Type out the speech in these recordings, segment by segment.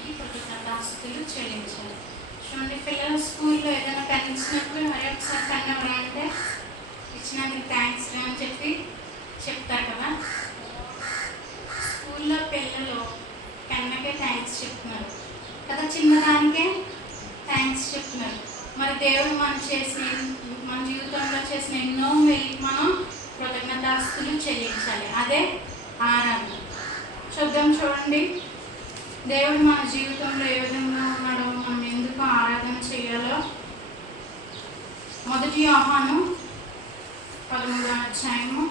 దేవునికి కృతజ్ఞతాస్తుతులు చెల్లించాలి. చూడండి, పిల్లలు స్కూల్లో ఏదైనా పెన్ ఇచ్చినప్పుడు మరి ఒకసారి పెన్ ఎవరంటే ఇచ్చినందుకు థ్యాంక్స్ అని చెప్పి చెప్తారు కదా. స్కూల్లో పిల్లలు పెన్నకే థ్యాంక్స్ చెప్తున్నారు కదా, చిన్నదానికే థ్యాంక్స్ చెప్తున్నారు. మరి దేవుడు మన జీవితంలో చేసిన ఎన్నో మేలుకి మనం కృతజ్ఞతాస్తుతులు చెల్లించాలి. అదే ఆరాధన. చూడండి, దేవుడు మన జీవితంలో ఏ విధంగా ఉన్నాడో, మనం ఎందుకు ఆరాధన చేయాలో. 1 యోహాను 13వ అధ్యాయము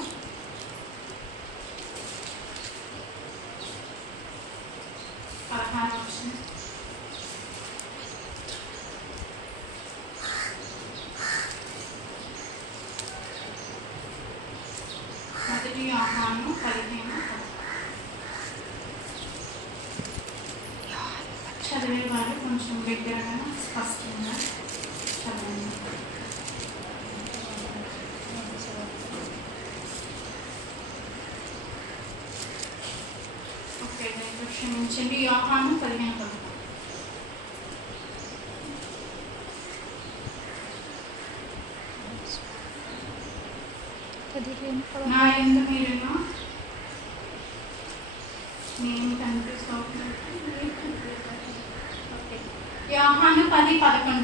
16వ వచనం. 1 యోహాను 15. చదివే వారు కొంచెం దగ్గరగా స్పష్టంగా చదవండి. ఓకే, క్షమించండి. యోహాను 15. నా యందు మీరును నేను కనిపిస్తూ యోహాను 10:11.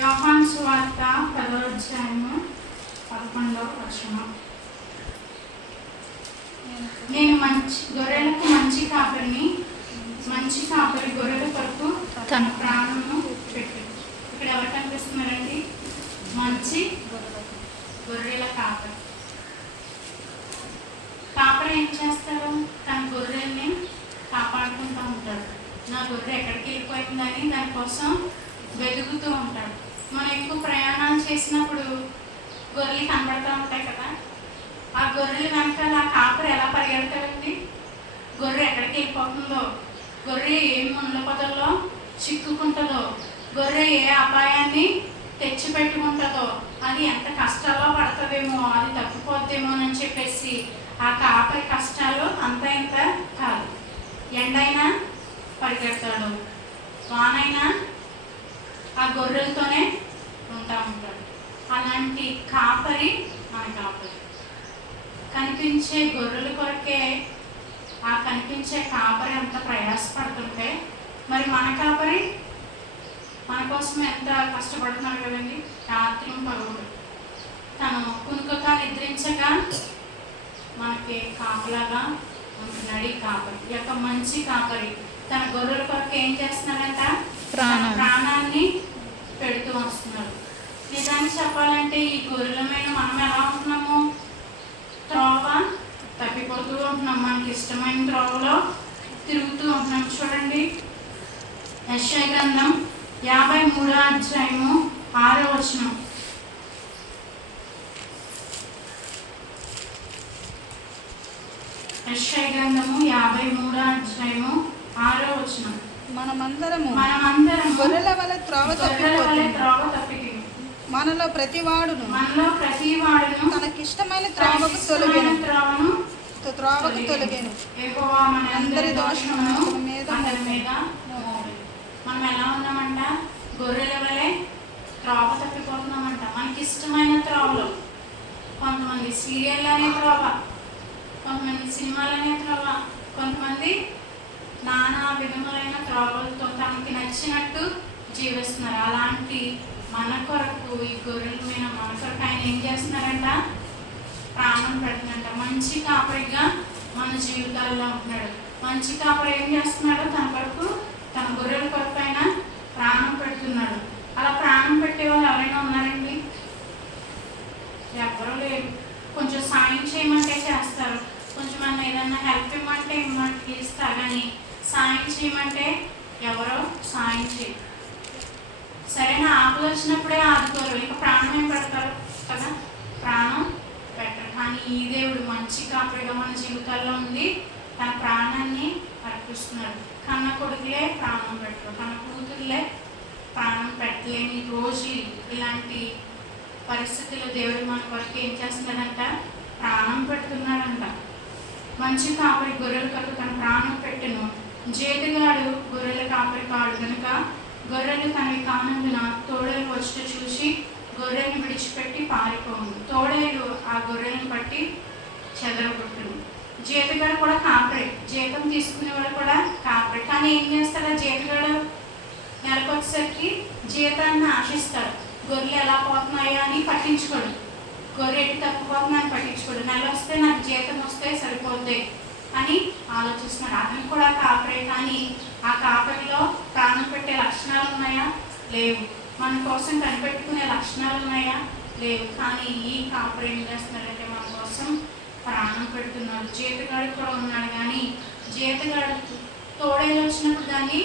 యోహాను సువార్త 10వ అధ్యాయము 11వ వచనం. నేను గొర్రెలకు మంచి కాపరిని, మంచి కాపరి గొర్రెల కొరకు తన ప్రాణము పెట్టు. ఇక్కడ ఎవరు కనిపిస్తున్నారండి? మంచి గొర్రెల కాపరి. కాపరి ఏం చేస్తారు? తన గొర్రెల్ని కాపాడుకుంటూ ఉంటాడు. నా గొర్రె ఎక్కడికి వెళ్ళిపోయిందని దానికోసం వెతుకుతూ ఉంటాడు. మనం ఎక్కువ ప్రయాణాలు చేసినప్పుడు గొర్రెలు కనబడుతూ ఉంటాయి కదా. ఆ గొర్రెల వెనకాల ఆ కాపరి ఎలా పరిగెడతాడండి? గొర్రె ఎక్కడికి వెళ్ళిపోతుందో, గొర్రె ఏ ముళ్ళ పొదల్లో చిక్కుకుంటుందో, గొర్రె ఏ అపాయాన్ని తెచ్చిపెట్టుకుంటుందో, అది ఎంత కష్టాల్లో పడుతుందేమో, అది తప్పిపోద్దేమో అని చెప్పేసి ఆ కాపరి కష్టాలు అంత ఇంత కాదు. ఎండైనా పరిగెడతాడు, వానైనా ఆ గొర్రెలతోనే ఉంటాడు. అలాంటి కాపరి మన కాపరి. కనిపించే గొర్రెల కొరకే ఆ కనిపించే కాపరి అంత ప్రయాసపడుతుంటే, మరి మన కాపరి మన కోసం ఎంత కష్టపడుతున్నాడు కదండి. రాత్రి పగలు తను కునుకగా నిద్రించగా మనకి కాపలాగా ఉంటున్నాడు ఈ కాపరి. ఈ యొక్క మంచి కాపరి తన గొర్రెల కొరకు ఏం చేస్తున్నాడంట? ప్రాణాన్ని పెడుతూ వస్తున్నాడు. నిజానికి చెప్పాలంటే ఈ గొర్రెల మీద మనం ఎలా ఉంటున్నాము? త్రోవ తప్పిపోతూ ఉంటున్నాం, మనకి ఇష్టమైన త్రోవలో తిరుగుతూ ఉంటున్నాం. చూడండి, యెషయా గ్రంథం 53వ అధ్యాయము 6వ వచనం. యెషయా గ్రంథము 53వ అధ్యాయము 6వ వచనం. మనమందరము గొర్రెల వలె త్రోవ తప్పిపోయి మనలో ప్రతివాడును తనకిష్టమైన త్రోవకు తొలగెను. యెహోవా మనందరి దోషమును అతని మీద మోపెను. మనం ఎలా ఉన్నామంట? గొర్రెల వలె త్రోవ తప్పిపోతున్నామంట. మనకి ఇష్టమైన త్రోవలో, కొంతమంది సీరియల్ అనే త్రోవ, కొంతమంది సినిమాలనే త్రోవ, కొంతమంది నానా విధములైన త్రోవలతో తనకి నచ్చినట్టు జీవిస్తున్నారు. అలాంటి మన కొరకు ఈ గొర్రెల మీద మన కొరకు ఆయన ఏం చేస్తున్నారంట? ప్రాణం పెడుతున్నారంట. మంచి కాపరిగా మన జీవితాల్లో ఉంటున్నాడు. మంచి కాపరి ఏం చేస్తున్నాడు? తన కొరకు, తన గొర్రెల కొరకు ఆయన ప్రాణం పెడుతున్నాడు. అలా ప్రాణం పెట్టే వాళ్ళు ఎవరైనా ఉన్నారండి? ఎవరూ లేరు. కొంచెం సాయం చేయమంటే చేస్తారు, కొంచెం మనం ఏదన్నా హెల్ప్ ఇవ్వమంటే ఇస్తారు, కానీ సాయం చేయమంటే ఎవరో సాయం చేయరు. సరైన ఆకులు వచ్చినప్పుడే ఆదుకోరు, ఇంకా ప్రాణం ఏం పెడతారు కదా? ప్రాణం పెట్టరు. కానీ ఈ దేవుడు మంచి కాపరిగా మన జీవితాల్లో ఉంది. తన ప్రాణాన్ని అర్పిస్తున్నాడు. కన్న కొడుకులే ప్రాణం పెట్టరు, కన్న కూతురులే ప్రాణం పెట్టలేని రోజు ఇలాంటి పరిస్థితుల్లో దేవుడు మన వరకు ఏం చేస్తున్నాడంట? ప్రాణం పెడుతున్నాడంట. మంచి కాపరి గొర్రెల కొరకు తన ప్రాణం పెట్టెను. జేతగాడు గొర్రెల కాపరి కాడు గనుక గొర్రెలు తనవి కానందున తోడేలు వచ్చి చూసి గొర్రెలను విడిచిపెట్టి పారిపోవును. తోడేలు ఆ గొర్రెలను పట్టి చెదరగొట్టును. జీతగాడు కూడా కాపరే, జీతం తీసుకునేవాడు కూడా కాపరే. కానీ ఏం చేస్తాడు? జీతగాడు నెలకు వచ్చేసరికి జీతాన్ని ఆశిస్తాడు. గొర్రెలు ఎలా పోతున్నాయో అని పట్టించుకోడు. గొర్రె ఎటు తప్పిపోతుందని పట్టించుకోడు. నెల వస్తే నాకు జీతం వస్తే సరిపోద్ది అని ఆలోచిస్తున్నాడు. అతను కూడా కాపరే, కానీ ఆ కాపరిలో ప్రాణం పెట్టే లక్షణాలు ఉన్నాయా? లేవు. మన కోసం కనిపెట్టుకునే లక్షణాలు ఉన్నాయా? లేవు. కానీ ఈ కాపరి ఏం చేస్తున్నాడంటే మన కోసం ప్రాణం పెడుతున్నాడు. జీతగాడు కూడా ఉన్నాడు, కానీ జీతగాడు తోడేలు వచ్చినప్పుడు దాన్ని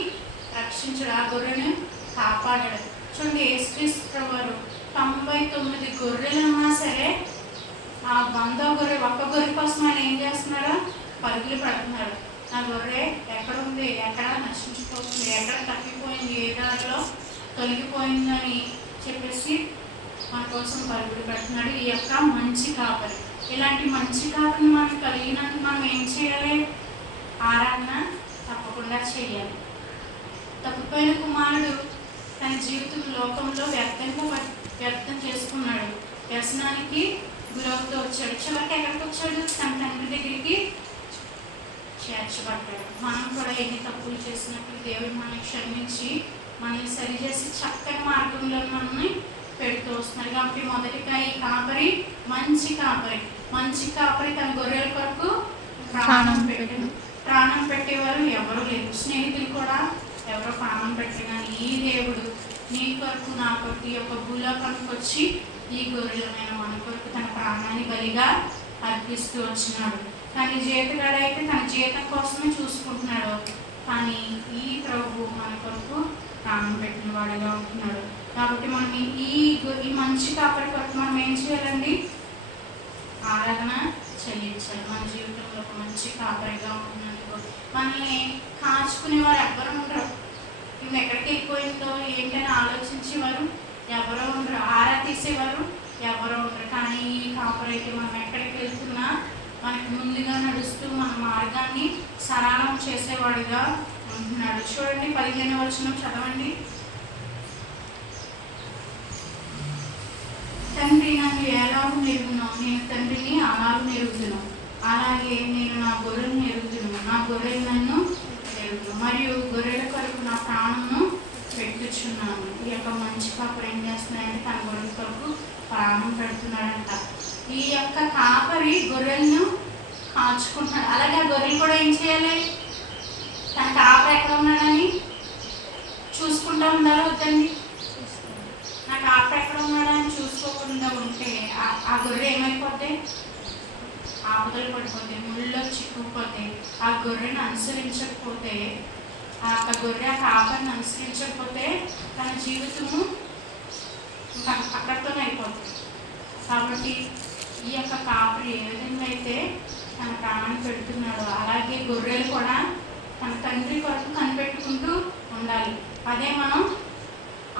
రక్షించడు, ఆ గొర్రెను కాపాడాడు. చూడండి, యేసుక్రీస్తు వారు 99 గొర్రెలు ఉన్నా సరే ఆ 100వ గొర్రె, ఒక్క గొర్రె కోసం ఆయన ఏం చేస్తున్నాడు? పరుగులు పెడుతున్నాడు. నా గొర్రె ఎక్కడ ఉంది, ఎక్కడ నశించిపోతుంది, ఎక్కడ తప్పిపోయింది, ఏ దారిలో తొలగిపోయిందని చెప్పేసి మన కోసం పరుగులు పెడుతున్నాడు ఈ యొక్క మంచి కాపరి. ఇలాంటి మంచి కాపరిని మనం కలిగినందుకు మనం ఏం చేయాలి? ఆరాధన తప్పకుండా చేయాలి. తప్పిపోయిన కుమారుడు తన జీవితం లోకంలో వ్యర్థం చేసుకున్నాడు. వ్యసనానికి గురవుతూ వచ్చాడు. చివరికి ఎక్కడికి వచ్చాడు? తన తండ్రి దగ్గరికి చేర్చబడ్డాడు. మనం కూడా ఎన్ని తప్పులు చేసినప్పుడు దేవుడు మనల్ని క్షమించి మనల్ని సరిచేసి చక్కని మార్గంలో మనల్ని పెడుతూ వస్తున్నారు. కాబట్టి మొదటిగా ఈ కాపరి మంచి కాపరి. మంచి కాపరి తన గొర్రెల కొరకు ప్రాణం పెట్టాడు. ప్రాణం పెట్టేవారు ఎవరు లేరు. స్నేహితులు కూడా ఎవరో ప్రాణం పెట్టారు. కానీ ఈ దేవుడు నీ కొరకు నా కొరకు ఈ యొక్క భూలోకానికి వచ్చి ఈ గొర్రెలమైన మన కొరకు తన ప్రాణాన్ని బలిగా అర్పిస్తూ వచ్చినాడు. కానీ జీతగాడైతే తన జీతం కోసమే చూసుకుంటున్నాడు. కానీ ఈ ప్రభు మన కొరకు ప్రాణం పెట్టిన వాడిగా ఉంటున్నాడు. కాబట్టి మనం ఈ మంచి కాపరి కొరకు మనం ఏం చేయాలండి? ఆరాధన చెల్లించాలి. మన జీవితంలో ఒక మంచి కాపరిగా ఉంటున్నందుకు మనల్ని కాచుకునేవారు ఎవ్వరు ఉండరు. ఇవి ఎక్కడికి వెళ్ళిపోయిందో ఏంటని ఆలోచించేవారు ఎవరో ఉండరు. ఆరా తీసేవారు ఎవరో ఉండరు. కానీ ఈ కాపరి అయితే మనం ఎక్కడికి వెళ్తున్నా మనకి ముందుగా నడుస్తూ మన మార్గాన్ని సరళం చేసేవాడిగా ఉంటున్నాడు. చూడండి, 15వ వచనం చదవండి. తండ్రి నన్ను ఎలాగూ నెరుగును, నేను తండ్రిని అలాగూ నెరుగుదును. అలాగే నేను నా గొర్రెలను ఎరుగుదును, నా గొర్రెలు నన్ను ఎరుగును, మరియు గొర్రెల కొరకు నా ప్రాణమును పెట్టుచున్నాను. ఈ యొక్క మంచి కాపరి ఏం చేస్తున్నాడంటే తన గొర్రెల కొరకు ప్రాణం పెడుతున్నాడంట. ఈ యొక్క కాపరి గొర్రెలను కాచుకుంటున్నాడు. అలాగే ఆ గొర్రెలు కూడా ఏం చేయాలి? తన కాపరి ఎక్కడ ఉన్నాడని చూసుకుంటూ ఉండాలి వద్దండి? నా కాపరి ఎక్కడ ఉన్నాడని చూసుకోకుండా ఉంటే ఆ గొర్రె ఏమైపోతే ఆపదలు పడిపోతే, ముళ్ళలో చిక్కుపోతే, ఆ గొర్రెను అనుసరించకపోతే, ఆ గొర్రె ఆ కాపరిని అనుసరించకపోతే తన జీవితము అక్కడితోనే అయిపోతుంది. కాబట్టి ఈ యొక్క కాపరి ఏ విధంగా అయితే తన ప్రాణాన్ని పెడుతున్నాడో అలాగే గొర్రెలు కూడా తన తండ్రి కొరకు కనిపెట్టుకుంటూ ఉండాలి. అదే మనం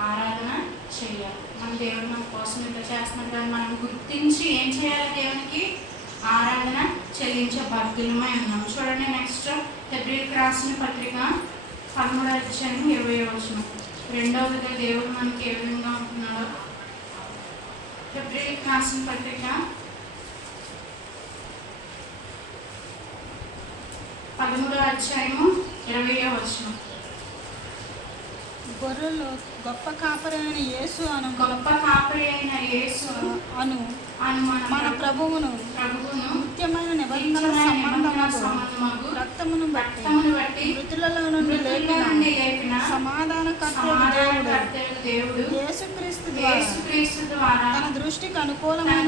ఆరాధన చేయాలి. మన దేవుడు మన కోసం ఇంత చేస్తున్నారు కానీ మనం గుర్తించి ఏం చేయాలి? దేవునికి ఆరాధన చెల్లించే భక్తులమై ఉన్నాం. చూడండి, నెక్స్ట్ హెబ్రీయులకు రాసిన పత్రిక 13వ అధ్యాయం 20వ వచనం. రెండవదిగా దేవుడు మనకి ఏ విధంగా ఉంటున్నాడో. హెబ్రీయులకు రాసిన పత్రిక 13వ అధ్యాయము 20వ వచనం. గొర్రెలు గొప్ప కాపరి అయిన యేసు అను గొప్ప కాపరి అయిన యేసు అను మన ప్రభువును నిత్యమైన నిబంధన సంబంధము రక్తమును బట్టి మృతులలో నుండి లేపిన సమాధానకర్త దేవుడు యేసుక్రీస్తు ద్వారా తన దృష్టికి అనుకూలమైన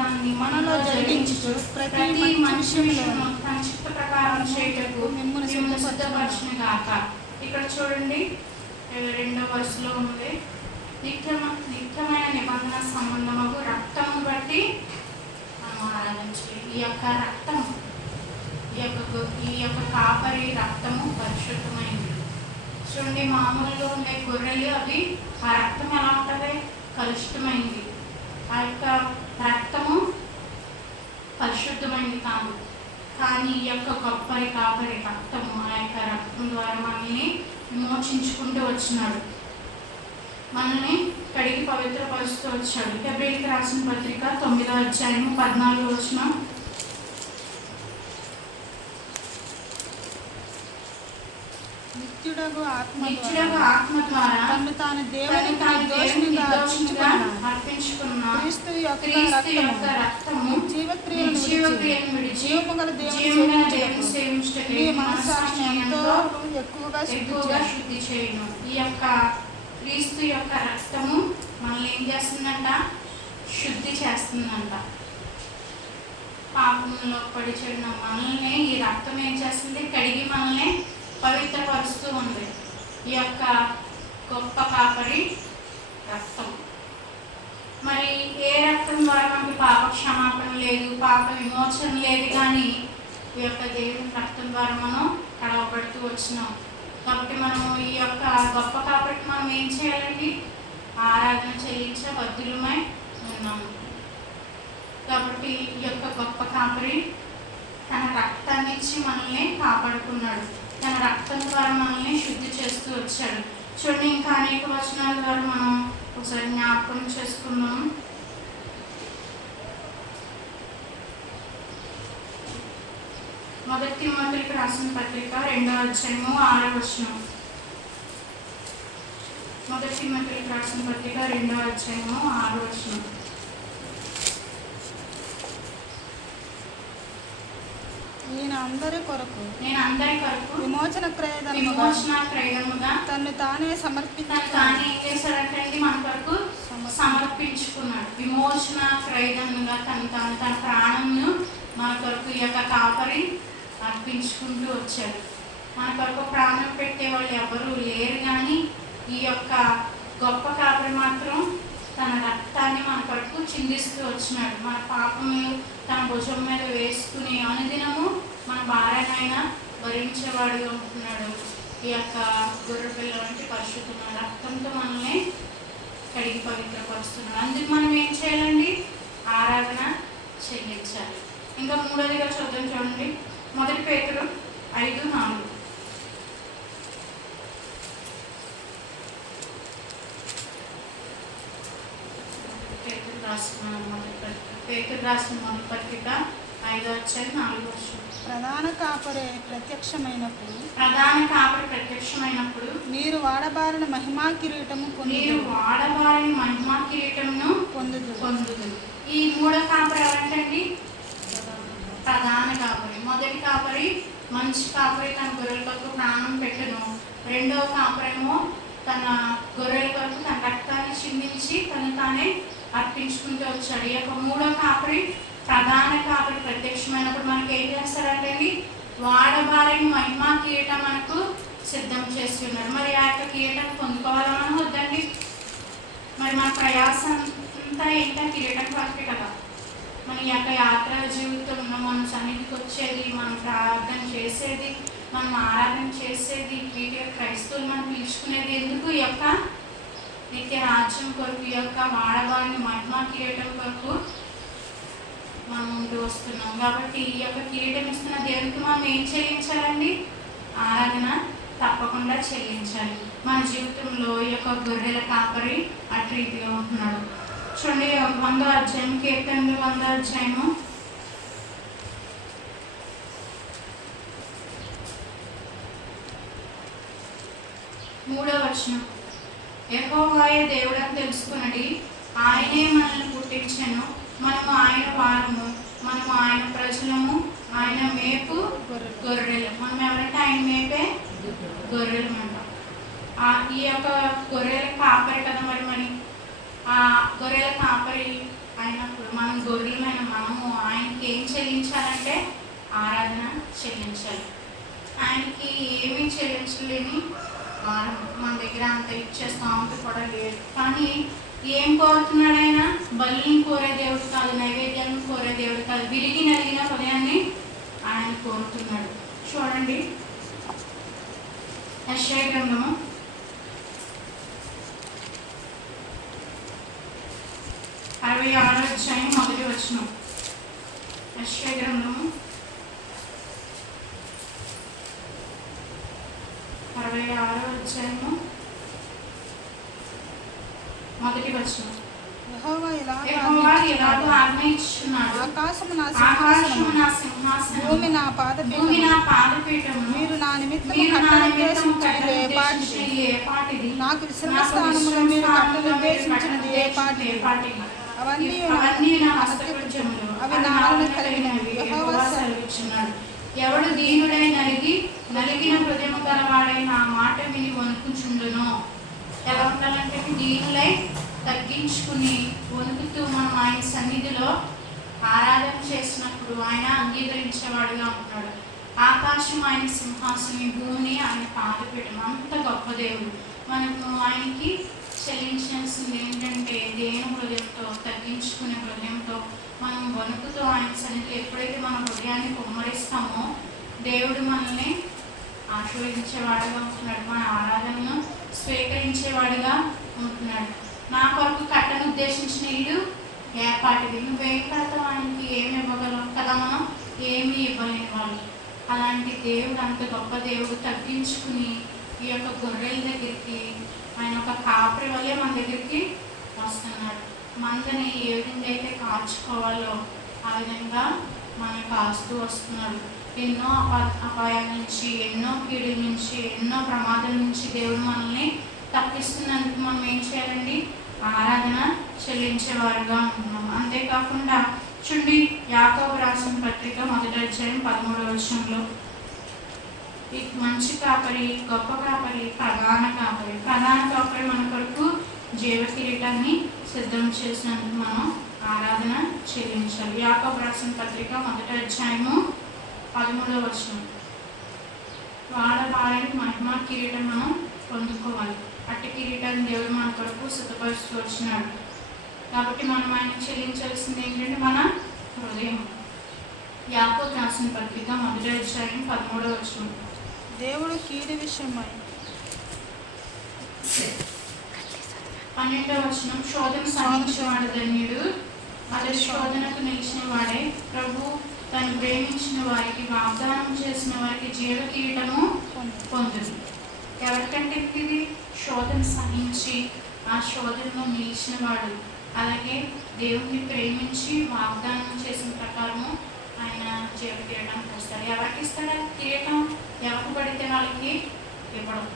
దాన్ని మనలో జరిగించు ప్రతి మనుష్యులను తన చిత్త ప్రకారం చేయుటకు మిమ్మును సిద్ధపరచును గాక. ఇక్కడ చూడండి, 2వ వరుసలో ఉంది. నిత్యమైన నిబంధన సంబంధము రక్తము బట్టి మనం ఆరాధించాలి. ఈ యొక్క రక్తం, ఈ యొక్క కాపరి రక్తము పరిశుద్ధమైంది. చూడండి, మామూలుగా ఉండే గొర్రెలు అవి ఆ రక్తం ఎలా ఉంటుంది? కలుషితమైంది. ఆ యొక్క రక్తము పరిశుద్ధమైంది కాదు. కానీ ఈ యొక్క గొప్పరి కాపరి రక్తము, ఆ యొక్క రక్తం ద్వారా మనల్ని విమోచించుకుంటూ వచ్చినాడు, మనల్ని కడిగి పవిత్రపరుస్తూ వచ్చాడు. హెబ్రీయులకు రాసిన పత్రిక 9వ అధ్యాయము 14వ వచనం. నిత్యుడగు ఆత్మ ద్వారా తను తాను దేవునికి నిర్దోషినిగా అర్పించుకున్న క్రీస్తు యొక్క రక్తము జీవక్రియలను విడిచి జీవము గల దేవుని సేవించుటకు మీ మనస్సాక్షిని ఎంతో ఎక్కువగా శుద్ధి చేయును. ఈ యొక్క క్రీస్తు యొక్క రక్తము మనల్ని ఏం చేస్తుందంట? శుద్ధి చేస్తుందంట. పాపంలో పడి చెడిన మనల్ని ఈ రక్తం ఏం చేస్తుంది? కడిగి మనల్ని పవిత్రపరుస్తూ ఉంది. ఈ యొక్క గొప్ప కాపరి రక్తం. మరి ఏ రక్తం ద్వారా మనకి పాప క్షమాపణ లేదు, పాప విమోచన లేదు, కానీ ఈ యొక్క దేవుని రక్తం ద్వారా మనం కడవబడుతూ వచ్చినాం. కాబట్టి మనము ఈ యొక్క గొప్ప కాపరికి మనం ఏం చేయాలండి? ఆరాధన చెల్లించబద్దులమై ఉన్నాము. కాబట్టి ఈ యొక్క గొప్ప కాపరి తన రక్తాన్ని ఇచ్చి మనల్ని కాపాడుకున్నాడు. తన రక్తం ద్వారా మనల్ని శుద్ధి చేస్తూ వచ్చాడు. చూడండి, ఇంకా అనేక వచనాల ద్వారా మనం ఒకసారి జ్ఞాపకం చేసుకుందాం. మొదటి తిమోతికి రాసిన పత్రిక 2వ అధ్యాయము 6వ వచనం. మొదటి తిమోతికి రాసిన పత్రిక 2వ అధ్యాయము 6వ వచనం. నేను అందరి కొరకు విమోచన క్రయధనముగా తను తానే మన కొరకు సమర్పించుకున్నాడు. విమోచన క్రయధనముగా తన ప్రాణంను మన కొరకు ఈ యొక్క కాపరి అర్పించుకుంటూ వచ్చాడు. మన కొరకు ప్రాణం పెట్టే వాళ్ళు ఎవరు లేరు, కానీ ఈ యొక్క గొప్ప కాపరి మాత్రం తన రక్తాన్ని మన కొరకు చిందిస్తూ వచ్చినాడు. మన పాపములు తన భుజం మీద వేసుకుని అనుదినము మన భార్యనైనా భరించేవాడుగా ఉంటున్నాడు. ఈ యొక్క గొర్రె పిల్ల వంటి పరిశుద్ధమైన రక్తంతో మనల్ని కడిగి పవిత్రపరుస్తున్నాడు. అందుకు మనం ఏం చేయాలండి? ఆరాధన చెల్లించాలి. ఇంకా మూడోదిగా చూడండి, మొదటి పేతురు 5:4. పేతురు రాసిన మొదటి పత్రిక 5వ అధ్యాయం 4వ వచనం. ప్రధాన కాపరి ప్రత్యక్షమైనప్పుడు మీరు వాడబారిన మహిమా కిరీటము పొందుదు. ఈ మూడో కాపరి ఎవరంటండి? ప్రధాన కాపరి. మొదటి కాపరి మంచి కాపరి, తన గొర్రెల కొరకు ప్రాణం పెట్టను. రెండవ కాపరేమో తన గొర్రెల కొరకు తన రక్తాన్ని చిందించి తను తానే అర్పించుకుంటూ వచ్చాడు. ఈ యొక్క మూడో కాపరి ప్రధాన కాపరి ప్రత్యక్షమైనప్పుడు మనకి ఏం చేస్తారంటే వాడబారిన మహిమా కిరీటం మనకు సిద్ధం చేసి ఉన్నారు. మరి ఆ యొక్క కిరీటం పొందుకోవాలని వద్దండి. మరి మన ప్రయాసం అంతా ఏంటో కిరీటం కొరకే కదా. మన యొక్క యాత్ర జీవితంలో మనం సన్నిధికి వచ్చేది, మనం ప్రార్థన చేసేది, మనం ఆరాధన చేసేది, వీటి క్రైస్తవులు మనం పిలుచుకునేది ఎందుకు? ఈ యొక్క నిత్య రాజ్యం కొరకు, ఈ యొక్క వాడబారిన మహిమా కిరీటం కొరకు మనం ఉంటూ వస్తున్నాం. కాబట్టి ఈ యొక్క కిరీటం ఇస్తున్న దేవునికి మనం ఏం చెల్లించాలండి? ఆరాధన తప్పకుండా చెల్లించాలి. మన జీవితంలో ఈ యొక్క గొర్రెల కాపరి అటు రీతిగా ఉంటున్నాడు. చూడండి, 100వ అధ్యాయం, కీర్తనలు 100వ అధ్యాయము 3వ వచనం. యెహోవాయే దేవుడని తెలుసుకున్నది, ఆయనే మనల్ని పుట్టించెను, మనము ఆయన వారము, మనము ఆయన ప్రజలము, ఆయన మేపు గొర్రెలు. మనం ఎవరంటే ఆయన మేపే గొర్రెలు అంట. ఈ యొక్క గొర్రెల కాపరి కదా. మరి ఆ గొర్రెల కాపరి అయినప్పుడు మనం గొర్రెలమైన మనము ఆయనకి ఏం చెల్లించాలంటే ఆరాధన చెల్లించాలి. ఆయనకి ఏమీ చెల్లించలేని మన దగ్గర అంత ఇచ్చే స్థామత కూడా లేదు. కానీ ఏం కోరుతున్నాడు ఆయన? బలిని కోరే దేవుడు కాదు, నైవేద్యాలను కోరే దేవుడు కాదు, విరిగి నలిగిన హృదయాన్ని ఆయన కోరుతున్నాడు. చూడండి, యెషయా గ్రంథము 66వ అధ్యాయం 1వ వచనం. యెషయా గ్రంథము అధ్యాయము 1వ వచనం. యెహోవా యెహోవా ఇలాగ ఆజ్ఞ ఇచ్చుచున్నాడు. ఆకాశము నా ఆకాశము సింహాసనము, నా సింహాసనము, భూమి నా భూమి నా పాదపీఠము. పాదపీఠము. మీరు నా నిమిత్తము మీరు నా కట్టలు నిమిత్తము ఉద్దేశించినది ఏ పాటిది? కట్టనిర్దేశించినది ఏ పాటిది? నాకు విశ్రమ నాకు స్థానములో మీరు విశ్రామస్థానములో కట్టలు మీరు ఉద్దేశించినది ఏ పాటిది? ఏ పాటిది? అవన్నీ నా హస్తకృత్యములు, అవి నా వలన కలిగినవి. యెహోవా సెలవిచ్చున్నాడు. ఎవడు దీనుడై నలిగిన హృదయము గలవాడై నా మాట విని వణుకుచుండునో. ఎలా ఉండాలంటే దీనులై తగ్గించుకుని వణుకుతూ మనం ఆయన సన్నిధిలో ఆరాధన చేసినప్పుడు ఆయన అంగీకరించేవాడుగా ఉంటున్నాడు. ఆకాశం ఆయన సింహాసనం, భూమిని ఆయన పాదపీఠం. అంత గొప్ప దేవుడు. మనము ఆయనకి చెల్లించాల్సింది ఏంటంటే దేని హృదయంతో, తగ్గించుకునే హృదయంతో మనం వణుకుతూ ఆయన సన్నిధిలో ఎప్పుడైతే మన హృదయాన్ని కుమ్మరిస్తామో దేవుడు మనల్ని ఆశీర్వదించేవాడుగా ఉంటున్నాడు. మన ఆరాధనను స్వీకరించేవాడుగా ఉంటున్నాడు. నా కొరకు కట్టను ఉద్దేశించిన ఇల్లు ఏపాటిది? నువ్వేం కడతావు? ఆయనకి ఏమి ఇవ్వగలవు కదా? మనం ఏమీ ఇవ్వలేని వాళ్ళు. అలాంటి దేవుడు, అంత గొప్ప దేవుడు తగ్గించుకుని ఈ యొక్క గొర్రెల దగ్గరికి ఆయన ఒక కాపరి వల్లే మన దగ్గరికి వస్తున్నాడు. మందని ఏ విధంగా అయితే కాల్చుకోవాలో ఆ విధంగా మనం కాస్తూ వస్తున్నాడు. ఎన్నో అపాయాల నుంచి, ఎన్నో కీడుల నుంచి, ఎన్నో ప్రమాదాల నుంచి దేవుడు మనల్ని తప్పిస్తున్నందుకు మనం ఏం చేయాలండి? ఆరాధన చెల్లించేవారుగా ఉంటున్నాం. అంతేకాకుండా చూడండి, యాకోబు రాసిన పత్రిక 1వ అధ్యాయం 13వ వచనంలో ఈ మంచి కాపరి, గొప్ప కాపరి, ప్రధాన కాపరి మన కొరకు జీవ కిరీటాన్ని సిద్ధం చేసినందుకు మనం ఆరాధన చెల్లించాలి. యాకోబు రాసిన పత్రిక 1వ అధ్యాయము 13వ వచనం. వాడబారని మహిమ కిరీటం మనం పొందుకోవాలి. అట్టి కిరీటాన్ని దేవుడు మన కొరకు సిద్ధపరుస్తూ వచ్చినాడు. కాబట్టి మనం ఆయనకు చెల్లించాల్సింది ఏంటంటే మన హృదయం. యాకోబు రాసిన పత్రిక 1వ అధ్యాయం 13వ వచనం. దేవుడు కీడు విషయమై 12వ వచనం. శోధన సాధించేవాడు ధన్యుడు, అతడు శోధనకు నిలిచిన వాడే. ప్రభు తను ప్రేమించిన వారికి, వాగ్దానం చేసిన వారికి జీవ కిరీటము పొందును. ఎవరికంటే ఇది? శోధన సహించి ఆ శోధనలో నిలిచిన వాడు, అలాగే దేవుణ్ణి ప్రేమించి వాగ్దానం చేసిన ప్రకారము ఆయన జీవ కిరీటానికి వస్తాడు. ఎవరికి ఇస్తాడు కిరీటం? ఎవరికి పడితే వాళ్ళకి ఇవ్వడం.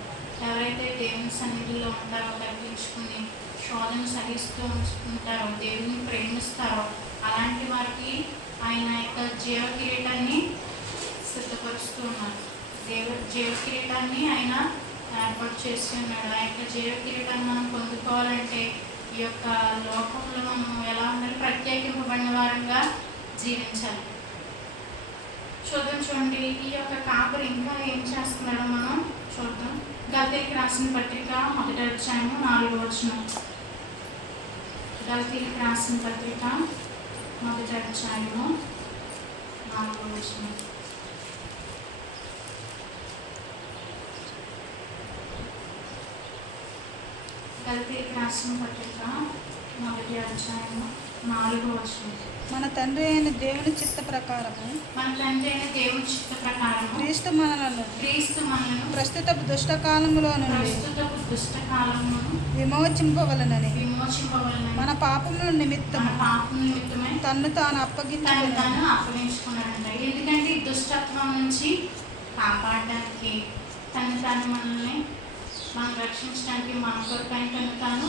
ఎవరైతే దేవుని సన్నిధిలో ఉంటారో, తగ్గించుకుని శోధన సహిస్తూ ఉంటారో, దేవుని ప్రేమిస్తారో అలాంటి వారికి ఆయన యొక్క జీవ కిరీటాన్ని సిద్ధపరుస్తూ ఉన్నారు. జీవ కిరీటాన్ని ఆయన ఏర్పాటు చేసి ఉన్నాడు. ఆ యొక్క జీవ కిరీటాన్ని మనం పొందుకోవాలంటే ఈ యొక్క లోకంలో మనం ఎలా ఉండాలి? ప్రత్యేకింపబడిన వారంగా జీవించాలి. చూడండి, ఈ యొక్క కాపరి ఇంకా ఏం చేస్తున్నాడో మనం చూద్దాం. గల్తీయులకు రాసిన పత్రిక 1వ అధ్యాయము 4వ వచనం. గల్తీయులకు రాసిన పత్రిక 1వ అధ్యాయము 4వ వచనం. గల్తీయులకు రాసిన పత్రిక 1వ అధ్యాయము 4వ వచనం. మన తండ్రి అయిన దేవుని చిత్త ప్రకారము క్రీస్తు మనలను ప్రస్తుత దుష్టకాలములో నుండి విమోచింపవలనని మన పాపముల నిమిత్తమై తన్ను తాను అప్పగించుకున్నాడంట. ఎందుకంటే ఈ దుష్టత్వం నుంచి కాపాడడానికి, తను మనల్ని మనం రక్షించడానికి మన కొరకై తను తాను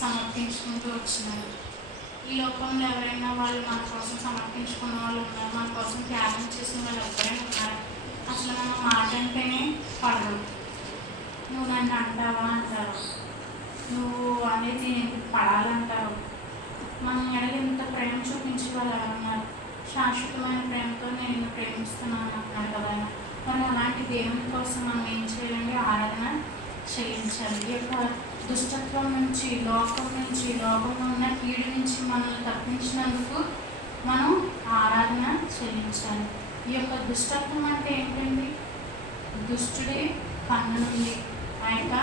సమర్పించుకుంటూ వచ్చినారు. ఈ లోకంలో ఎవరైనా వాళ్ళు మన కోసం సమర్పించుకున్న వాళ్ళు ఉన్నారు, మన కోసం త్యాగం చేసిన వాళ్ళు ఎవరైనా ఉన్నారు. అసలు మనం మాట అంటేనే పడదు. నువ్వు నన్ను అంటావా అంటారు, నువ్వు అనేది నేను ఎందుకు పడాలంటారు. మనం ఎడగ ఇంత ప్రేమ చూపించే వాళ్ళు ఎవరున్నారు? శాశ్వతమైన ప్రేమతో నేను నిన్ను ప్రేమిస్తున్నాను అంటున్నారు కదా. మరి అలాంటి దేవుని కోసం మనం ఏం చేయాలండి? ఆరాధన చెల్లించాలి. ఈ యొక్క దుష్టత్వం నుంచి, లోకంలో ఉన్న కీడు నుంచి మనల్ని తప్పించినందుకు మనం ఆరాధన చెల్లించాలి. ఈ యొక్క దుష్టత్వం అంటే ఏంటండి? దుష్టుడే కన్ను నుండి, ఆ యొక్క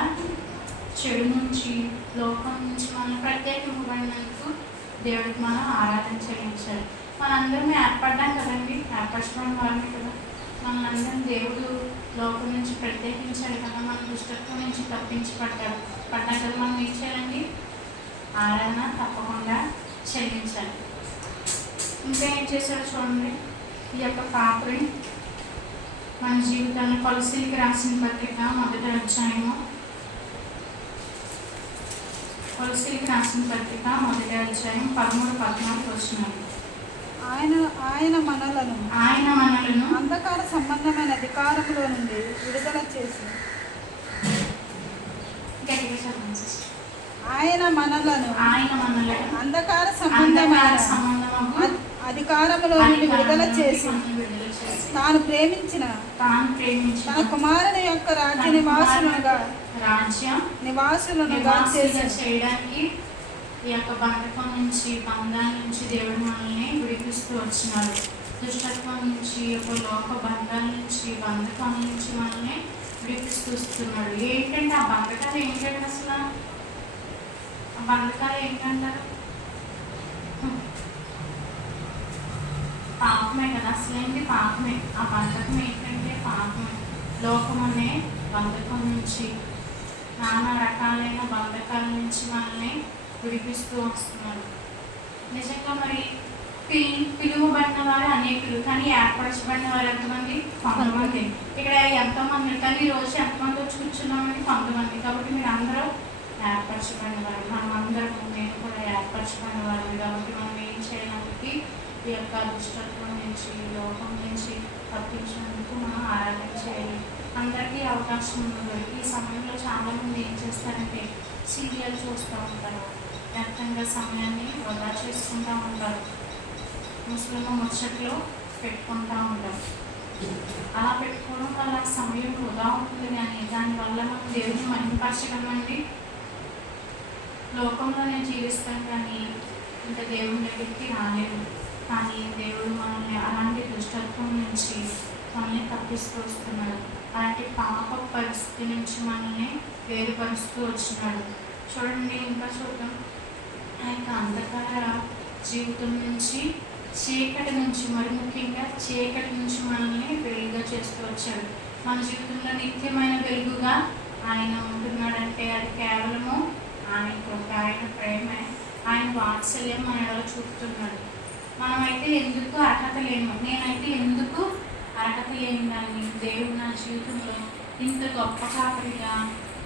చెడు నుంచి, లోకం నుంచి మనం ప్రత్యేకింపబడినందుకు దేవుడికి మనం ఆరాధన చెల్లించాలి. మనందరం ఏర్పడ్డాం కదండి, ఏర్పరచబడిన వాళ్ళమే కదా. మనందరం దేవుడు లోకం నుంచి ప్రత్యేకించాడు కదా, మన దుష్టత్వం నుంచి తప్పించి పడ్డా కదా మనం ఏం చేయాలండి? ఆరాధన తప్పకుండా చెల్లించాలి. ఇంకా ఏం చేశాడో చూడండి. ఈ యొక్క పాపని మన జీవితాన్ని కొలసీలకి రాసిన పత్రిక 1వ అధ్యాయము, కొలసీలకి రాసిన పత్రిక 1వ అధ్యాయం 13-14 వచనాలు. ఆయన మనలను అంధకార సంబంధమైన అధికారములో నుండి విడుదల చేసి ఆయన మనలను అంధకార సంబంధమైన అధికారములో నుండి విడుదల చేసి తాను ప్రేమించిన తన కుమారుని యొక్క రాజ్య నివాసులుగా చేయడానికి ఈ యొక్క బంధకం నుంచి, బంధాల నుంచి దేవుడు మనల్ని విడిపిస్తూ వచ్చినాడు. దుష్టత్వం నుంచి, ఈ యొక్క లోక బంధాల నుంచి, బంధకం నుంచి మనల్ని విడిపిస్తూ వస్తున్నాడు. ఏంటంటే ఆ బంధకాలు ఏంటంటే అసలు ఆ బంధకాలు ఏంటంటారు? పాపమే కదా, అసలేంటి పాపమే. ఆ బంధకం ఏంటంటే పాపమే. లోకం అనే బంధకం నుంచి, నానా రకాలైన బంధకాల నుంచి మనల్ని విడిపిస్తూ వస్తున్నాడు. నిజంగా మరి పిలువబడిన వారు అనేకులు, కానీ ఏర్పరచబడిన వారు ఎంతమంది? కొంతమంది. ఇక్కడ ఎంతోమంది, కానీ ఈరోజు ఎంతమంది వచ్చి కూర్చున్నామండి? కొంతమంది. కాబట్టి మీరు అందరూ ఏర్పరచబడిన వారు. మనం అందరం, నేను కూడా ఏర్పరచబడిన వారు. కాబట్టి మనం ఏం చేయడానికి? ఈ యొక్క దుష్టత్వం నుంచి, లోకం నుంచి తప్పించినందుకు మనం ఆరాధన చేయాలి. అందరికీ అవకాశం ఉండదు. ఈ సమయంలో చాలామంది ఏం చేస్తారంటే సీరియల్ చూస్తూ ఉంటారు, వ్యర్థంగా సమయాన్ని వృధా చేసుకుంటూ ఉంటారు, ముస్లిం ముచ్చట్లు పెట్టుకుంటూ ఉంటారు. అలా పెట్టుకోవడం వల్ల సమయం వృధా ఉంటుంది, కానీ దానివల్ల మనం దేవుడిని మహిమపరచగలమండి. లోకంలోనే జీవిస్తాం కానీ ఇంకా దేవుని దగ్గరికి రాలేము. కానీ దేవుడు మనల్ని అలాంటి దుష్టత్వం నుంచి మనల్ని తప్పిస్తూ వస్తున్నాడు. అలాంటి పాప పరిస్థితి నుంచి మనల్ని వేరుపరుస్తూ వచ్చినాడు. చూడండి, ఇంకా చూద్దాం. ఆ యొక్క అంధకార జీవితం నుంచి, చీకటి నుంచి, మరి ముఖ్యంగా చీకటి నుంచి మనల్ని వెలుగుగా చేస్తూ వచ్చాడు. మన జీవితంలో నిత్యమైన వెలుగుగా ఆయన ఉంటున్నాడంటే అది కేవలము ఆయన కృప, ఆయన ప్రేమే, ఆయన వాత్సల్యం మన ఎడల చూపుతున్నాడు. మనమైతే ఎందుకు అర్హత లేము. నేనైతే ఎందుకు అర్హత లేని దాన్ని దేవుడు నా జీవితంలో ఇంత గొప్ప కాపరిగా,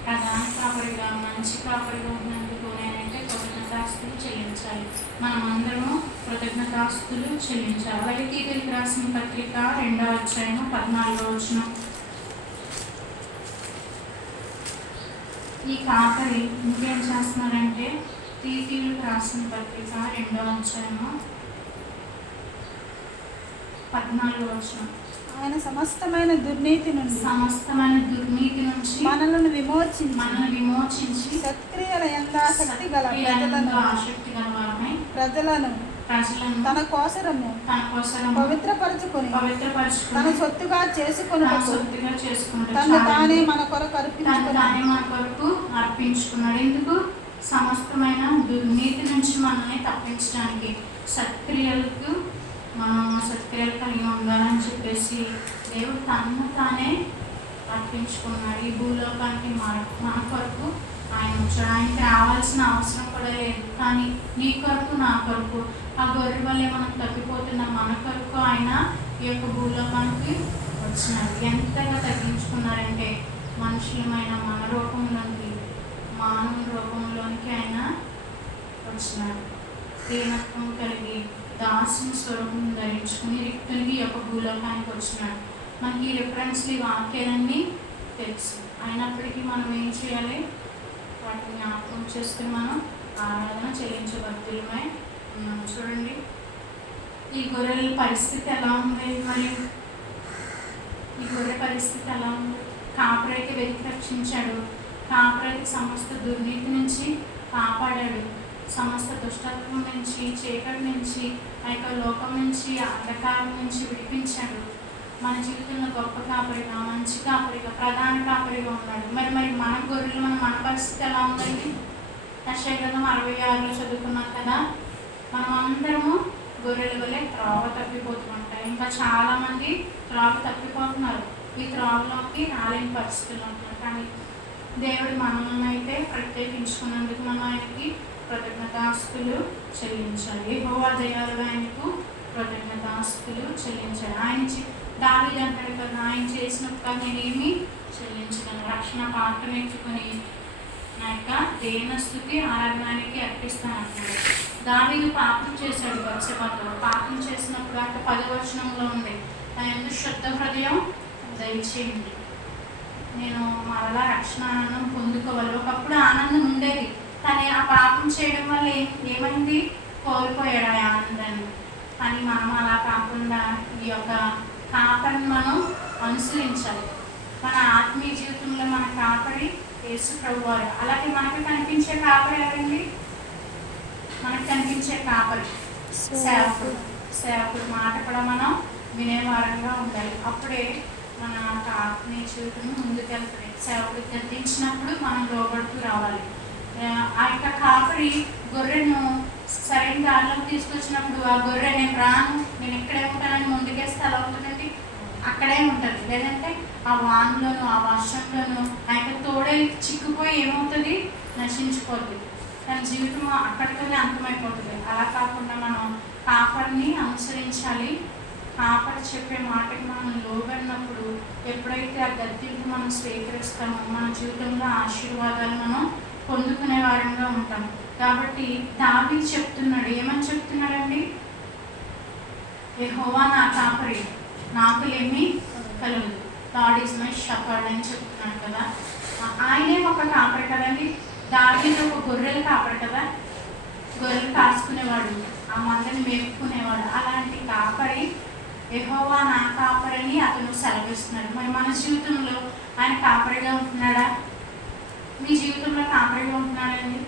ప్రధాన కాపరిగా, మంచి కాపరిగా ఉన్నందుకు నేనైతే కృతజ్ఞతాస్తులు చెల్లించాలి. మనమందరము కృతజ్ఞతాస్తులు చెల్లించాలి. అలాగే తీతులకు రాసిన పత్రిక 2వ అధ్యాయం 14వ వచనం. ఈ కాపరి ఇంకేం చేస్తున్నారంటే, తీతులకు రాసిన పత్రిక 2వ అధ్యాయం 14వ వచనం. ఆయన సమస్తమైన దుర్నీతి నుంచి మనల్ని విమోచించి సత్క్రియల యందు ఆసక్తి గల ప్రజలను తన కోసరము పవిత్రపరచుకొని తన సొత్తుగా చేసుకొనుటకు తను తానే మన కొరకు అర్పించుకున్నాడు. ఎందుకు? సమస్తమైన దుర్నీతి నుంచి మనల్ని తప్పించడానికి, సత్క్రియలకు మనం సత్క్రియలు కలిగి ఉండాలని చెప్పేసి దేవుడు తనను తానే అర్పించుకున్నాడు. ఈ భూలోకానికి మన కొరకు ఆయన వచ్చాడు. ఆయనకి రావాల్సిన అవసరం కూడా లేదు, కానీ నీ కొరకు, నా కొరకు, ఆ గొర్రె వల్లే మనం తప్పిపోతున్న మన కొరకు ఆయన ఈ యొక్క భూలోకానికి వచ్చినాడు. ఎంతగా తగ్గించుకున్నారంటే, మనుషులమైన మన రూపంలోనికి, మానవ రూపంలోనికి ఆయన వచ్చినాడు. దీనత్వం కలిగి దాసుని స్వరూపం ధరించుకుని రిక్తునికి ఈ యొక్క భూలోకానికి వచ్చినాడు. మనకి ఈ రిఫరెన్స్లు, ఈ వాక్యాలన్నీ తెలుసు. అయినప్పటికీ మనం ఏం చేయాలి? వాటిని జ్ఞాపకం చేసుకుని మనం ఆరాధన చెల్లించబద్దులమై ఉన్నాం. చూడండి, ఈ గొర్రెల పరిస్థితి ఎలా ఉంది? మరి ఈ గొర్రె పరిస్థితి ఎలా ఉంది? కాపరైతే వెతికి రక్షించాడు. కాపరైతే సమస్త దుర్నీతి నుంచి కాపాడాడు. సమస్త దుష్టత్వం నుంచి, చీకటి నుంచి, ఆ యొక్క లోకం నుంచి, అంధకారం నుంచి విడిపించాడు. మన జీవితంలో గొప్ప కాపరిగా, మంచి కాపరిగా, ప్రధాన కాపరిగా ఉన్నాడు. మరి మన గొర్రెలు, మన పరిస్థితి ఎలా ఉందండి? యెషయా 66లో చదువుకున్నాం కదా, మనం అందరము గొర్రెల వల్లే త్రోవ తప్పిపోతుంటాయి. ఇంకా చాలా మంది త్రోవ తప్పిపోతున్నారు, ఈ త్రోవలోకి రాలేని పరిస్థితులు ఉంటున్నారు. కానీ దేవుడు మనల్ని అయితే ప్రత్యేకించుకున్నందుకు మనం ఆయనకి కృతజ్ఞతాస్తులు చెల్లించాలి. యెహోవా దయాళుడు, ఆయనకు కృతజ్ఞతాస్తులు చెల్లించాలి. దావీదు అంటాడు కదా, ఆయన చేసినప్పుడు నేనేమి చెల్లించగలను, రక్షణ పాట నేర్చుకుని నా యొక్క దేనస్థుతి ఆరాధనానికి అర్పిస్తాను అంటున్నాడు. దావీదు పాపం చేశాడు, బత్షెబతో పాపం చేసినప్పుడు అంటే 10వ వచనంలో ఉంది, ఆయన శుద్ధ హృదయం దయచేయండి, నేను మరలా రక్షణ ఆనందం పొందుకోవాలి. ఒకప్పుడు ఆనందం ఉండేది, కానీ ఆ పాపం చేయడం వల్ల ఏమైంది, కోల్పోయాడు ఆ ఆనందాన్ని. కానీ మనం అలా కాకుండా ఈ యొక్క కాపరిని మనం అనుసరించాలి. మన ఆత్మీయ జీవితంలో మన కాపరి యేసు ప్రభువారు. అలాగే మనకు కనిపించే కాపరి ఎవరండి, మనకు కనిపించే కాపరి సేవకుడు మాట కూడా మనం వినేవారంగా ఉండాలి. అప్పుడే మన ఆత్మీయ జీవితం ముందుకెళ్తుంది. సేవకుడు గద్దించినప్పుడు మనం లోబడుతూ రావాలి. ఆ యొక్క కాపరి గొర్రెను సరైన దారిలోకి తీసుకొచ్చినప్పుడు ఆ గొర్రె నేను రాను, నేను ఇక్కడే ఉంటానని ముందుకేస్తే అలా ఉంటుందండి, అక్కడే ఉంటుంది. లేదంటే ఆ వానలోను ఆ వర్షంలోను ఆ యొక్క తోడే చిక్కుపోయి ఏమవుతుంది, నశించిపోతుంది. తన జీవితం అక్కడికనే అంతమైపోతుంది. అలా కాకుండా మనం కాపరిని అనుసరించాలి. కాపరి చెప్పే మాటకి మనం లోబడినప్పుడు ఎప్పుడైతే ఆ గద్దింపు మనం స్వీకరిస్తామో మన జీవితంలో ఆశీర్వాదాలు మనం పొందుకునే వారంగా ఉంటాం. కాబట్టి దావీదు చెప్తున్నాడు, ఏమని చెప్తున్నాడండి, యెహోవా నా కాపరి, నాకు ఏమీ కలగదు, గాడ్ ఈజ్ మై షెపర్డ్ అని చెప్తున్నాడు కదా. ఆయనే ఒక కాపరి కదండి. దావీదు ఒక గొర్రెలు కాపరి కదా, గొర్రెలు కాసుకునేవాడు, ఆ మందని మేపుకునేవాడు. అలాంటి కాపరి యెహోవా నా కాపరిని అతను సెలవిస్తున్నాడు. మరి మన జీవితంలో ఆయన కాపరిగా ఉంటున్నాడా, మీ జీవితంలో కాపరిగా ఉంటున్నాడండి?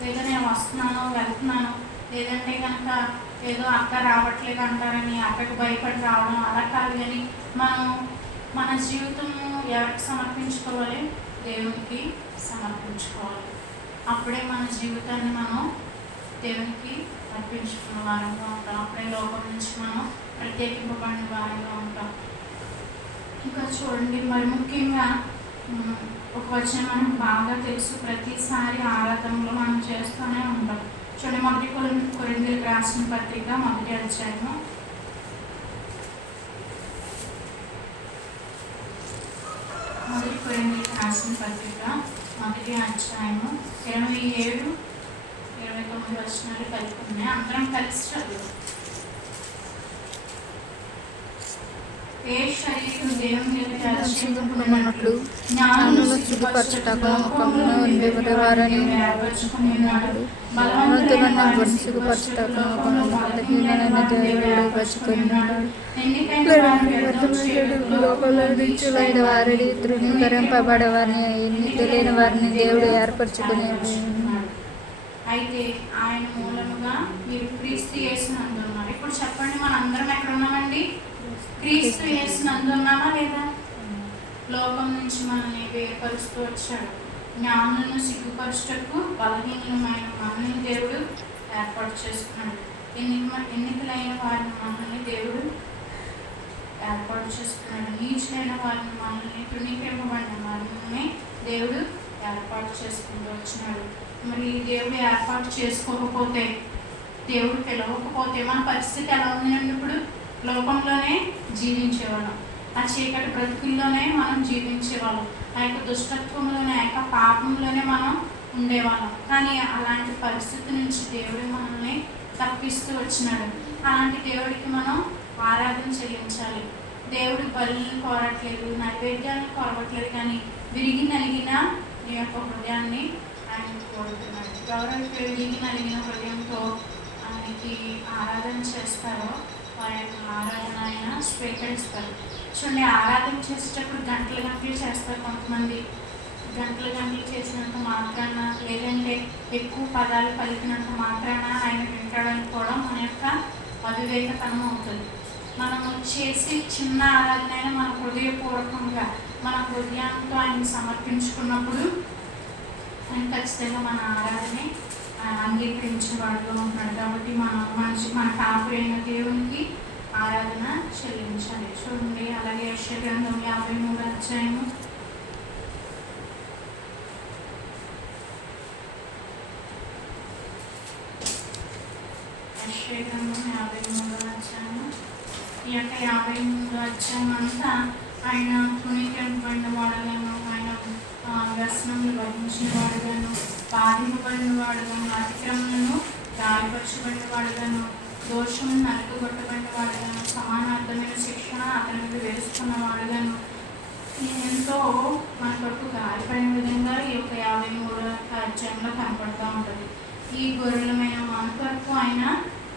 లేదా నేను వస్తున్నాను వెళ్తున్నాను, లేదంటే కనుక ఏదో అక్క రావట్లేదు అంటారని అక్కడికి భయపడి రావడం అలా కాదు. కానీ మనం మన జీవితం ఎవరికి సమర్పించుకోవాలి, దేవునికి సమర్పించుకోవాలి. అప్పుడే మన జీవితాన్ని మనం దేవునికి అర్పించుకున్న వారంగా ఉంటాం. అప్పుడే లోకం నుంచి మనం ప్రత్యేకింపబడిన వారంగా ఉంటాం. ఇంకా చూడండి, మరి ముఖ్యంగా ఒక వచనం మనకు బాగా తెలుసు, ప్రతిసారి ఆరాధనలో మనం చేస్తూనే ఉంటాం. చూడండి, 1 కొరింథీయులకు రాసిన పత్రిక 1వ అధ్యాయము 1 కొరింథీయులకు రాసిన పత్రిక 1వ అధ్యాయము 27, 29 వచనాలు కలిపి ఉన్నాయి. అందరం కలిసి చదువు. ఏ శరీరం దేవుని పరిశుద్ధులైనట్లు జ్ఞానులను సిగ్గుపరచుటకు ముఖమును ఉండేవారి వారిని ఏర్పరచుకున్నాడు. బలవంతులను సిగ్గుపరచుటకు ముఖమును దేవుడు పరుచుకున్నాడు. లోకంలో నుంచి వెళ్ళిన వారిని తృణీకరింపబడే వారిని ఎన్ని తెలియని వారిని దేవుడు ఏర్పరచుకునేది. అయితే ఆయన మూలముగా మీరు క్రీస్తు యేసునందు ఉన్నారు. ఇప్పుడు చెప్పండి, మన అందరం ఎక్కడ ఉన్నామండి, క్రీస్తు యేసునందు ఉన్నామా లేదా? లోకం నుంచి మనల్ని వేరుపరుస్తూ వచ్చాడు. జ్ఞానులను సిగ్గుపరచుటకు బలహీనమైన మనల్ని దేవుడు ఏర్పాటు చేసుకున్నాడు. ఎన్నికలైన వారిని మనల్ని దేవుడు ఏర్పాటు చేసుకున్నాడు. నీచులైన వారిని మనల్ని తృణీకరింపబడిన మనల్ని దేవుడు ఏర్పాటు చేసుకుంటూ వచ్చినాడు. మరి దేవుడు ఏర్పాటు చేసుకోకపోతే, దేవుడు పిలవకపోతే మన పరిస్థితి ఎలా ఉందండి? ఇప్పుడు లోకంలోనే జీవించేవాళ్ళం, ఆ చీకటి బ్రతుకుల్లోనే మనం జీవించేవాళ్ళం, ఆ యొక్క దుష్టత్వంలోనే ఆ యొక్క పాపంలోనే మనం ఉండేవాళ్ళం. కానీ అలాంటి పరిస్థితి నుంచి దేవుడు మనల్ని తప్పిస్తూ వచ్చినాడు. అలాంటి దేవుడికి మనం ఆరాధన చెల్లించాలి. దేవుడు బలులను కోరట్లేదు, నైవేద్యాలను కోరట్లేదు, కానీ విరిగి నలిగిన నీ యొక్క హృదయాన్ని ఆయన కోరుతున్నాడు. ఎవరైతే విరిగి నలిగిన హృదయంతో ఆయనకి ఆరాధన చేస్తారో వారి యొక్క ఆరాధన ఆయన స్వీకరిస్తారు. చూడండి, ఆరాధన చేసేటప్పుడు గంటలు గంటలు చేస్తారు కొంతమంది. గంటలు గంటలు చేసినంత మాత్రాన, లేదంటే ఎక్కువ పదాలు పలికినంత మాత్రాన ఆయన వింటాడనుకోవడం మన యొక్క అవివేకతనం అవుతుంది. మనము చేసే చిన్న ఆరాధన అయినా మన హృదయపూర్వకంగా మన హృదయంతో ఆయన సమర్పించుకున్నప్పుడు ఆయన ఖచ్చితంగా మన ఆరాధనే అంగీకరించేవాడుగా ఉంటాడు. కాబట్టి మన కాపురైన దేవునికి ఆరాధన చెల్లించాలి. చూడండి, అలాగే యెషయా గ్రంథం 53 అధ్యాయము యెషయా గ్రంథం 53 అధ్యాయము. ఈ యొక్క 53 అధ్యాయం అంతా ఆయన తృణీకరింపబడిన వాడుగాను, ఆయన వ్యసనములు వహించిన వాడుగాను, బాధింపబడిన వాడుగాను, అతిక్రమలను గాయపరచబడిన వాడుగాను, దోషమును నలుగుగొట్టబడిన వాడుగాను, సమానార్థమైన శిక్షణ అతని మీద వేసుకున్న వాడుగాను, ఎంతో మన కొరకు గాయపడిన విధంగా ఈ యొక్క 53 అధ్యాయంలో కనపడుతూ ఉంటుంది. ఈ గొర్రెలమైన మన కొరకు ఆయన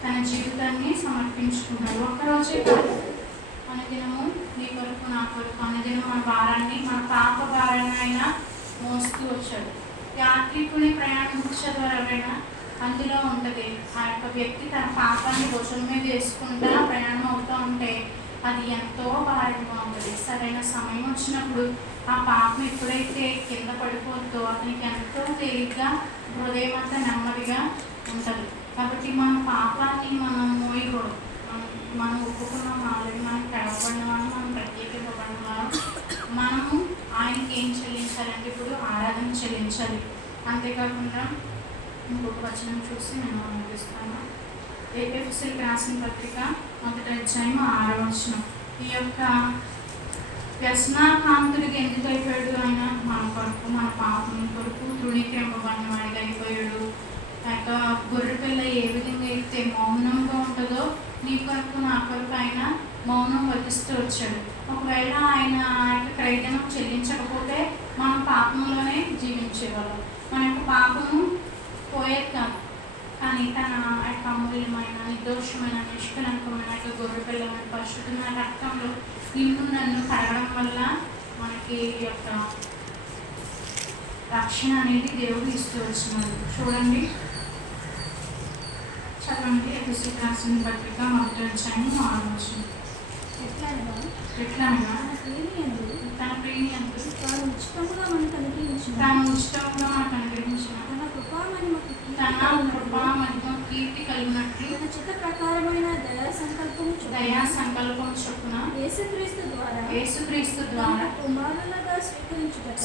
తన జీవితాన్ని సమర్పించుకున్నాడు. ఒక్కరోజే కాదు, అనుదినము నీ కొరకు నా కొరకు అనుదినం మన భారాన్ని, మన పాప భారాన్ని ఆయన మోస్తూ వచ్చాడు. యాత్రికుని ప్రయాణం చదవరు ఎవరైనా, అందులో ఉంటుంది ఆ యొక్క వ్యక్తి తన పాపాన్ని భుజం మీద వేసుకుంటా ప్రయాణం అవుతూ ఉంటే అది ఎంతో భారంగా ఉంటుంది. సరైన సమయం వచ్చినప్పుడు ఆ పాపం ఎప్పుడైతే కింద పడిపోతుందో అతనికి ఎంతో తేలిగ్గా, హృదయం అంతా నెమ్మదిగా ఉంటుంది. కాబట్టి మన పాపాన్ని మనం మోయకూడదు. మనం ఒప్పుకున్న ఆల్రెడీ మనం కడపబడిన వాళ్ళు, మనం ప్రత్యేకింపబడిన వాళ్ళు, మనము ఆయనకి ఏం చెల్లించాలంటే ఇప్పుడు ఆరాధన చెల్లించాలి. అంతేకాకుండా ఇంకొక వచనం చూసి నేను అనిపిస్తాను. ఎఫెసీయులకు రాసిన పత్రిక 1వ అధ్యాయం 6వ వచనం. ఈ యొక్క వ్యసనాకాంతుడికి ఎందుకు అయిపోయాడు ఆయన? మన కొరకు, మన పాపం కొరకు తృణీకరింపబడిన వాడిగా అయిపోయాడు. ఆ యొక్క గొర్రె పిల్ల ఏ విధంగా అయితే మౌనంగా ఉంటుందో నీ కొరకు నా కొరకు ఆయన మౌనం వహిస్తూ వచ్చాడు. ఒకవేళ ఆయన ఆ యొక్క క్రయధనం చెల్లించకపోతే మనం పాపంలోనే జీవించేవాళ్ళం. మన యొక్క పాపము పోయేది కాదు. కానీ తన యొక్క అమూల్యమైన, నిర్దోషమైన, నిష్కలంకమైన గొర్రె పిల్లమైన పరిశుద్ధమైన రక్తంలో నిన్ను నన్ను కడగడం వల్ల మనకి ఈ యొక్క రక్షణ అనేది దేవుడు ఇస్తూ వచ్చినాడు. చూడండి, చదవండి. ఎఫెసీయులకు రాసిన పత్రిక 1వ అధ్యాయం 6వ వచనం. ఎట్లనగా తన ప్రియుని యందు తాను ఉచితంగా మనకు అనుగ్రహించిన తన కృపామహిమ కీర్తి కలిగినట్లు తన చిత్త ప్రకారమైన దయా సంకల్పం చొప్పున యేసుక్రీస్తు ద్వారా కుమారులుగా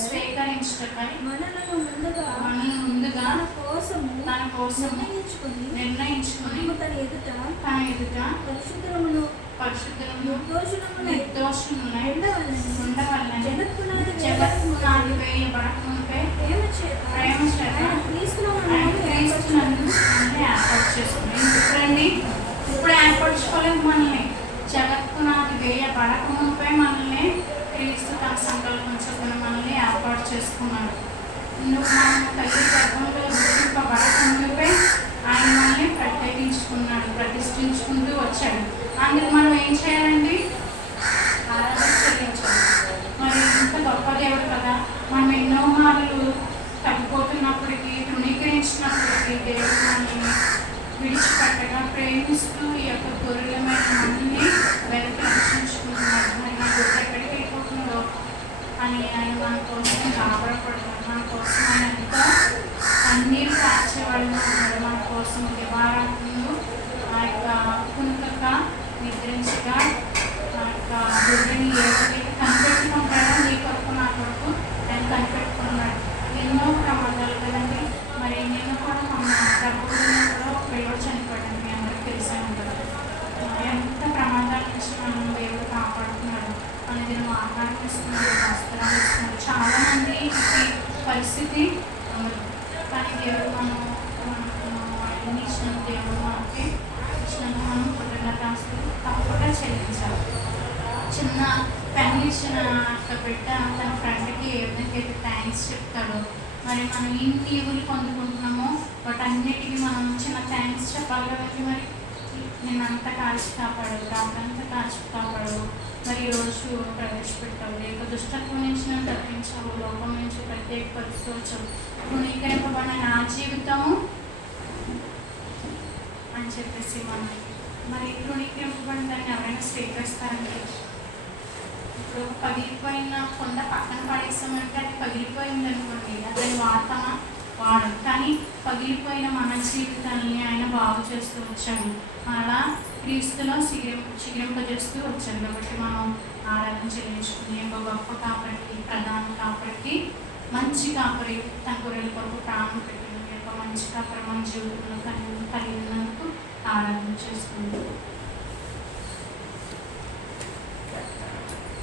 స్వీకరించుటకై మనలను ముందుగా తన కోసం నిర్ణయించుకొని తన ఎదుట పరిశుద్ధమును నిర్దోషములై ఉండవలెనని జగత్పునాది వేయబడకమునుపై ప్రేమ చేత క్రీస్తునందు ఏర్పాటు చేసుకుని. ఇప్పుడు ఏర్పరచుకోలేదు మనల్ని. జగత్పునాది వేయబడకమునుపై మనల్ని క్రీస్తు తన సంకల్పం చొప్పున మనల్ని ఏర్పాటు చేసుకున్నాడు. మనం తల్లి గర్భంలో గుర్తింపబడకమునుపై ఆయన మనల్ని ప్రత్యేకించుకున్నాడు, ప్రతిష్ఠించుకుంటూ వచ్చాడు. అందుకు మనం ఏం చేయాలండి? ఆరాధన చెల్లించాలి. మరి ఇంత గొప్ప దేవుడు కదా. మనం ఎన్నో మార్లు తగ్గిపోతున్నప్పటికీ, తృణీకరించినప్పటికీ దేవుడు మనల్ని విడిచిపెట్టగా ప్రేమిస్తూ ఈ యొక్క గొర్రెలమైన మనల్ని వెనక్కి రక్షించుకుంటున్నాడు. మరి నా గొర్రె ఎక్కడికి వెళ్ళిపోతుందో అని ఆయన మన కోసం గాబరపడుతున్నాడు. మన కోసం ఆయన ఎంతో కన్నీరు కార్చేవాళ్ళు ఉన్నాడు. మన కోసం దివారాత్రులు ఆ యొక్క కునుకక నిద్రించగా ఆ యొక్క గొర్రెని ఏ విధంగా కనిపెట్టుకుంటాడో నీ కొరకు నా కొరకు ఆయన కనిపెట్టుకున్నాడు. ఎన్నో ప్రమాదాలు కదండి. మరి నిన్న కూడా మన ప్రభుత్వంలో కూడా ఒక పిల్లడు చనిపోయాడు. మీ అందరికీ తెలిసే ఉంటుంది. ఎంత ప్రమాదాల నుంచి మనం దేవుడు కాపాడుతున్నాడు. అనేది మనం ఆహారం ఇస్తున్నాడు, వస్త్రాలు ఇస్తున్నాడు. చాలామంది ఈ పరిస్థితి ఉండదు. కానీ దేవుడు మనం అన్ని ఇచ్చిన దేవుడు మనకి ఇచ్చినందుకు మనం కృతజ్ఞతాస్తులు తప్పకుండా చెల్లించాలి. చిన్న పెన్ ఇచ్చిన బిడ్డ తన ఫ్రెండ్కి ఏ విధంగా అయితే థ్యాంక్స్ చెప్తాడో, మరి మనం ఇన్ని ఊళ్ళు పొందుకుంటున్నామో వాటన్నిటికీ మనం చిన్న థ్యాంక్స్ చెప్పాలి కదండి. మరి నేను అంతా కాల్చి కాపాడు, రాత్రంతా కాల్చి కాపాడు, మరి ఈరోజు ప్రవేశపెట్టావు, లేక దుష్టత్వం నుంచి నన్ను తప్పించావు, లోపం నుంచి ప్రత్యేకపరుస్తూ వచ్చావు, తృణీకరింపబడిన నా జీవితము అని చెప్పేసి మరి తృణీకరింపబడిన దాన్ని ఎవరైనా స్వీకరిస్తారండి? ఇప్పుడు పగిలిపోయిన కొండ పక్కన పడేసామంటే అది పగిలిపోయింది అనుకోండి, దాన్ని వాడతామా? వాడదు. కానీ పగిలిపోయిన మన జీవితాన్ని ఆయన బాగు చేస్తూ వచ్చాడు. అలా క్రీస్తులో చిగురింపజేస్తూ వచ్చారు కాబట్టి మనం ఆరాధన చెల్లించుకుని ఒక గొప్ప కాపరికి, ప్రధాన కాపరికి, మంచి కాపరి తన గొర్రెల కొరకు ప్రాణం పెట్టిన యొక్క మంచి కాపరి మన జీవితంలో కలిగినందుకు ఆరాధన చేసుకుంటాం.